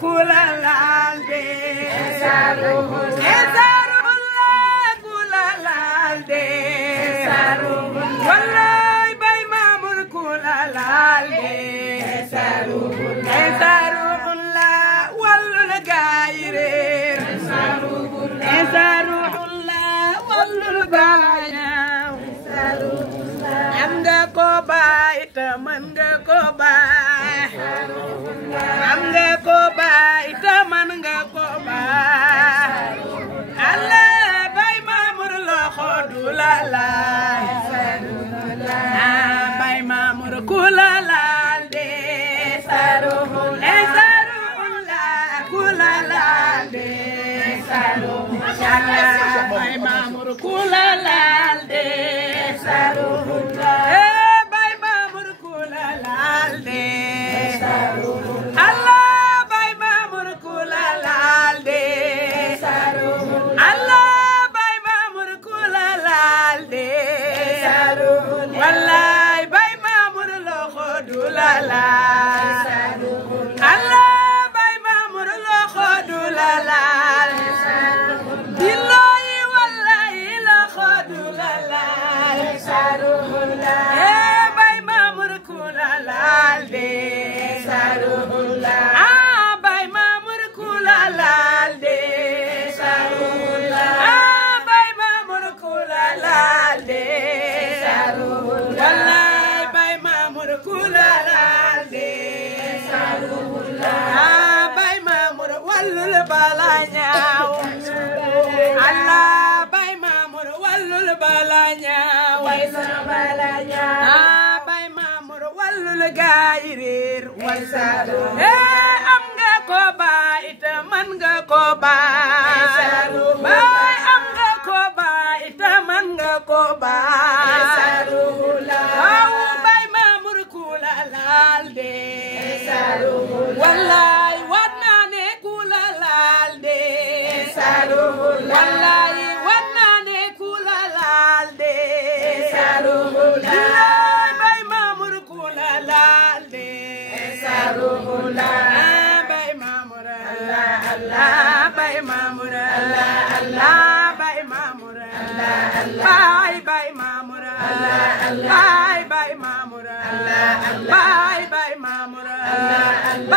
kula lalde kula lalde wallahi bay Mamour kula lalde Esaruhullah wallul gayre Esaruhullah wallul gayre am nga ko baay te mën nga ko baay am nga ko baay te mën nga ko baay Allah bay Mamour loxo du la laal bay Mamour ku la laal de Esaruhullah ku la laal de bay Mamour ku la laal de bay Mamour ku la laal de Allah bay Mamour ku la laal de Allah bay Mamour ku la laal de wallahi bay Mamour loxo du la laal Allah bay Mamour loxo du la laal billahi wallahi loxo du la laal bay Mamour ku la laal de bay Mamour ku la laal de bay Mamour ku la laal de wallahi bay Mamour ku la laal de bay Mamour wallul bala ñaaw Allah bay Mamour wallul bala ñaaw bay Mamour wallul gaay réer am nga ko baay te man nga ko baay bay am nga ko baay te man nga ko baay waaw bay Mamour ku la laal de wallahi war naa ne ku la laal de wallahi war naa ne ku la laal de billahi bay Mamour ku la laal de bay Mamour Allah bay Mamour Allah bay Mamour bay Mamour bay Mamour bay Mamour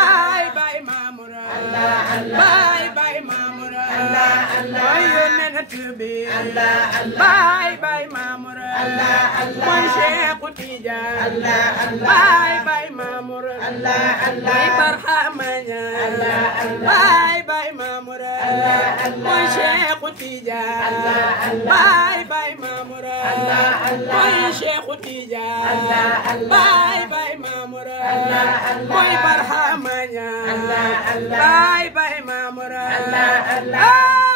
bay Mamour bay Mamour mooy yonent bi bay Mamour mooy Cheikh Tidiane bay Mamour mooy Barhama Ñas bay Mamour mooy Cheikh Tidiane bay Mamour mooy Cheikh Tidiane bay Mamour mooy Barhama Ñas bay Mamour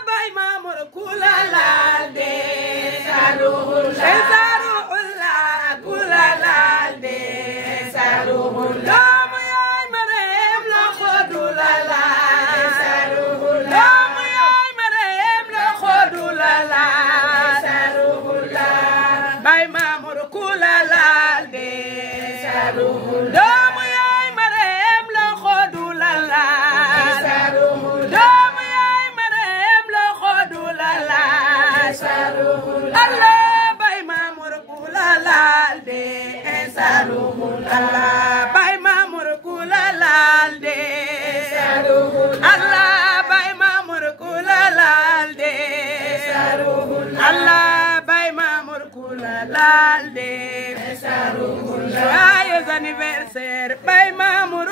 bay Mamour ku la laal de Esaruhullah ku la laal de doomu yaay Mareem loxo du la laal doomu yaay Mareem loxo du la laal bay Mamour ku la laal de doomu yaay Mareem loxo du la laal doomu yaay Mareem loxo du la laal Allah bay Mamour ku la laal de Allah bay Mamour ku la laal de Allah bay Mamour ku la laal de Allah bay Mamour ku la laal de joyeux anniversaire bay Mamour